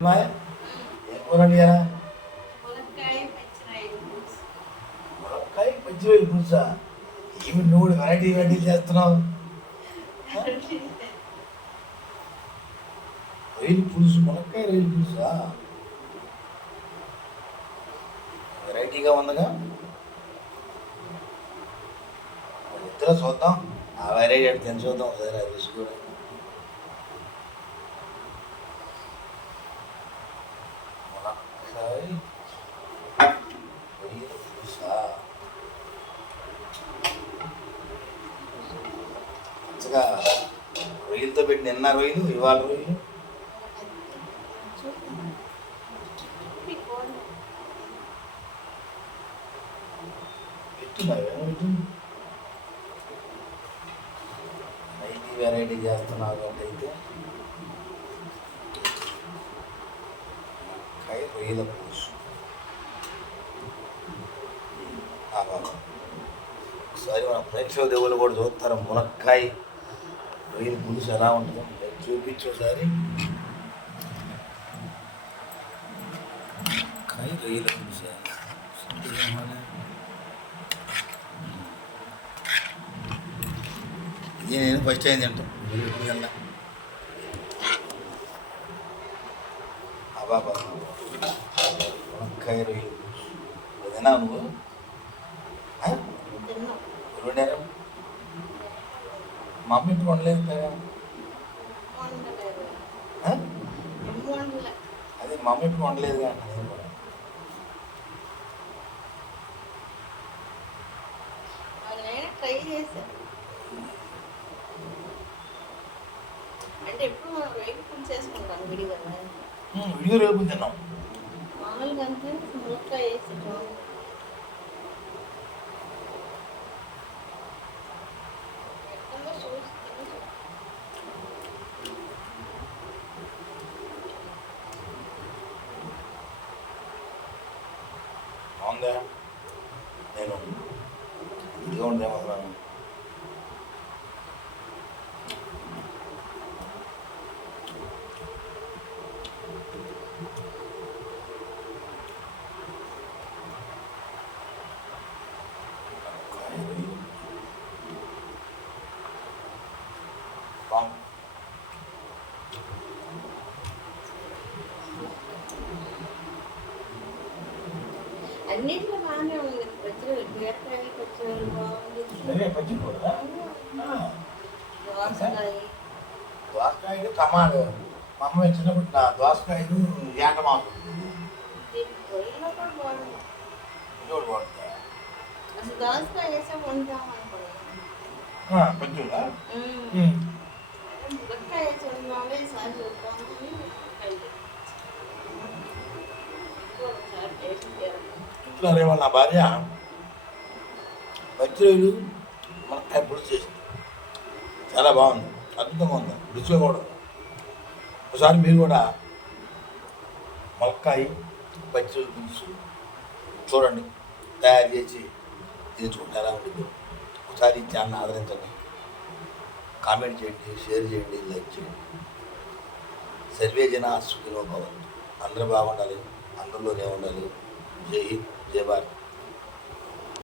ఏం కూరండి మునక్కాయ పచ్చిరొయ్యల పులుసా? ఏమి నువ్వు వెరైటీ చేస్తున్నావు? రొయ్యల పులుసు, మునక్కాయ రొయ్యల పులుసా? వెరైటీగా ఉందిగా. ఇద్దరు చూద్దాం, ఆ వెరైటీ అంటే తిని చూద్దాం. సరే తీసుకోండి. మునక్కాయ రొయ్యల పులుసా? మంచిగా రొయ్యలతో పెట్టి నిన్న రొయ్యలు, ఇవాళ రొయ్యలు. నైటీ వెరైటీ చేస్తున్నావు కాబట్టి అయితే మునక్కాయ రొయ్యల పులుసు. ఒకసారి మన ప్రేక్షక దేవులు కూడా చూస్తారు మునక్కాయ రొయ్యల పులుసు ఎలా ఉంటుందో చూపించు ఒకసారి. మునక్కాయ రొయ్యల పులుసు ఇది నేను ఫస్ట్ టైం తింటాను. బాబా మునక్కాయ రొయ్యలు తిన్నావు నువ్వు? వండారా? మా అమ్మ ఇప్పుడు వండలేదు కదా. అదే మా అమ్మ ఇప్పుడు వండలేదు కదా. ట్రై చేశాను అంటే ఎప్పుడు మనం రేపు చేసుకుంటాం విడిగా రేపు తిన్నాం. మామూలుగా అంటే మునక్కాయ వేసి బాగుందా? నేను ఇదిగా ఉండేమన్నాను. అన్నింటిలో బాగానే ఉంది. పచ్చిరొయ్యలు, బీరకాయ పచ్చిరొయ్యలు బాగుంది. దోసకాయలు టమాటో మా అమ్మ చిన్నప్పుడు నా దోసకాయలు ఏటమాకు రొయ్యలో కూడా బాగుంది. బాగుంటుంది. అసలు దోసకాయ వేసే వండుతాం అనుకున్నాను. పచ్చిగా మునక్కాయ వేసి వండుతామని ఈసారి చూద్దామని ఇంట్లో రేవాళ్ళ నా భార్య పచ్చిరొయ్యలు మునక్కాయ పులుసు చేసింది. చాలా బాగుంది, అద్భుతంగా ఉంది, రుచిగా కూడా. ఒకసారి మీరు కూడా మునక్కాయ పచ్చిరొయ్యల పులుసు చూడండి, తయారు చేసి ఇది చూడండి ఎలా ఉంటుంది. ఒకసారి ఈ ఛానల్ ఆదరించండి, కామెంట్ చేయండి, షేర్ చేయండి, లైక్ చేయండి. సర్వే జన సుఖినో భవంతు. అందరూ బాగుండాలి, అందరిలోనే ఉండాలి. జై హింద్, జై భారత్.